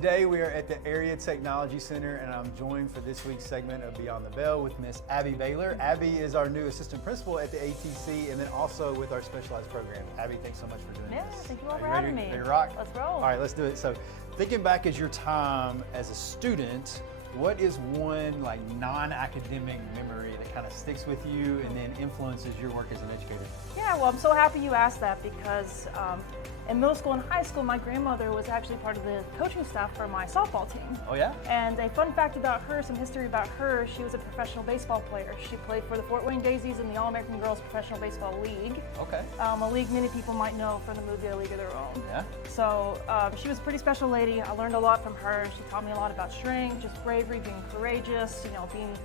Today we are at the Area Technology Center, and I'm joined for this week's segment of Beyond the Bell with Miss Abby Baylor. Abby is our new assistant principal at the ATC, and then also with our specialized program. Abby, thanks so much for doing this. Thank you all for having me. Ready to rock? Let's roll. All right, let's do it. So, thinking back at your time as a student, what is one non-academic memory that kind of sticks with you and then influences your work as an educator? Yeah, well, I'm so happy you asked that because in middle school and high school, my grandmother was actually part of the coaching staff for my softball team. Oh yeah? And a fun fact about her, some history about her, she was a professional baseball player. She played for the Fort Wayne Daisies in the All-American Girls Professional Baseball League. Okay. A league many people might know from the movie A League of Their Own. Yeah. So she was a pretty special lady. I learned a lot from her. She taught me a lot about strength, just bravery, being courageous, being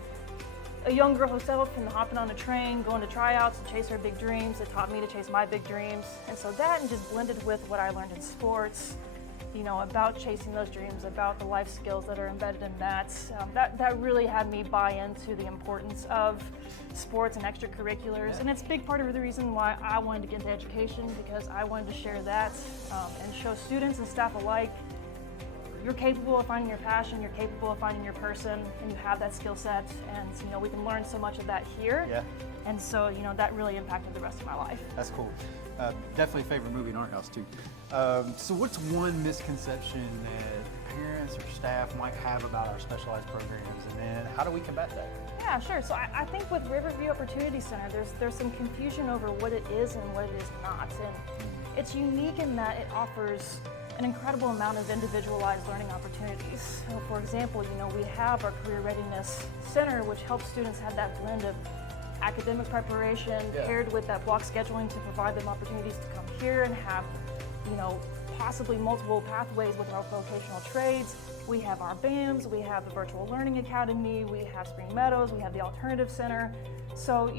a young girl herself and hopping on a train, going to tryouts to chase her big dreams. It taught me to chase my big dreams. And so that, and just blended with what I learned in sports, about chasing those dreams, about the life skills that are embedded in that. That really had me buy into the importance of sports and extracurriculars. Yeah. And it's a big part of the reason why I wanted to get into education, because I wanted to share that and show students and staff alike you're capable of finding your passion, you're capable of finding your person, and you have that skill set, and we can learn so much of that here. Yeah. And so, that really impacted the rest of my life. That's cool. Definitely a favorite movie in our house too. So what's one misconception that parents or staff might have about our specialized programs, and then how do we combat that? Yeah, sure. So I think with Riverview Opportunity Center, there's some confusion over what it is and what it is not. And it's unique in that it offers an incredible amount of individualized learning opportunities. So for example, we have our Career Readiness Center, which helps students have that blend of academic preparation paired with that block scheduling to provide them opportunities to come here and have, possibly multiple pathways with our vocational trades. We have our BAMs, we have the Virtual Learning Academy, we have Spring Meadows, we have the Alternative Center. So,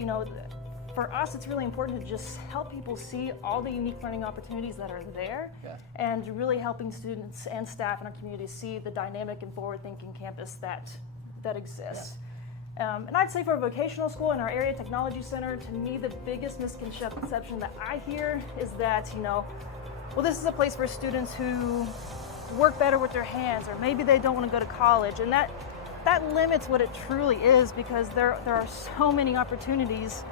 for us, it's really important to just help people see all the unique learning opportunities that are there, and really helping students and staff in our community see the dynamic and forward-thinking campus that exists. And I'd say for a vocational school in our Area Technology Center, to me, the biggest misconception that I hear is that, well, this is a place for students who work better with their hands, or maybe they don't want to go to college, and that limits what it truly is, because there are so many opportunities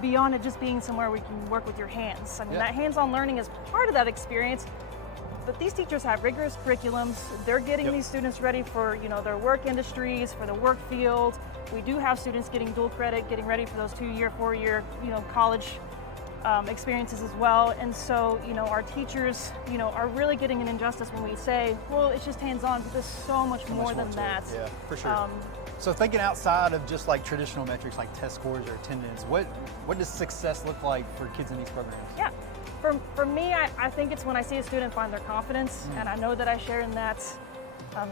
beyond it just being somewhere where you can work with your hands. I mean, that hands-on learning is part of that experience, but these teachers have rigorous curriculums. They're getting these students ready for, their work industries, for the work field. We do have students getting dual credit, getting ready for those 2-year, 4-year, college experiences as well. And so, our teachers, are really getting an injustice when we say, well, it's just hands-on, but there's so much more than that. Yeah, for sure. So thinking outside of just like traditional metrics like test scores or attendance, what does success look like for kids in these programs? Yeah, for me, I think it's when I see a student find their confidence, and I know that I share in that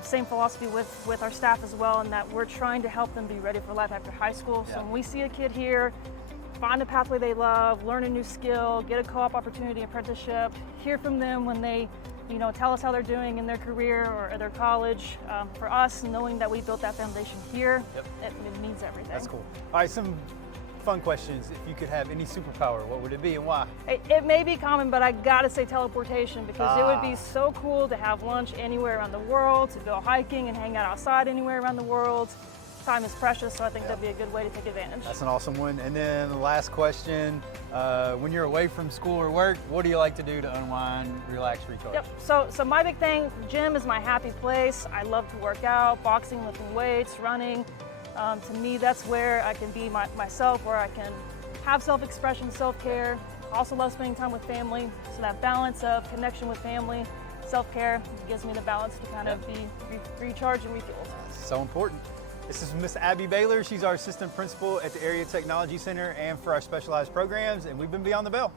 same philosophy with our staff as well, and that we're trying to help them be ready for life after high school. So when we see a kid here find a pathway they love, learn a new skill, get a co-op opportunity, apprenticeship, hear from them when they tell us how they're doing in their career or their college. For us, knowing that we built that foundation here, it means everything. That's cool. All right, some fun questions. If you could have any superpower, what would it be and why? It may be common, but I gotta say teleportation, because it would be so cool to have lunch anywhere around the world, to go hiking and hang out outside anywhere around the world. Time is precious, so I think that'd be a good way to take advantage. That's an awesome one. And then the last question, when you're away from school or work, what do you like to do to unwind, relax, recharge? Yep, so my big thing, gym is my happy place. I love to work out, boxing, lifting weights, running. To me, that's where I can be myself, where I can have self-expression, self-care. Also love spending time with family, so that balance of connection with family, self-care gives me the balance to kind of be recharged and refueled. So important. This is Miss Abby Baylor. She's our assistant principal at the Area Technology Center and for our specialized programs, and we've been Beyond the Bell.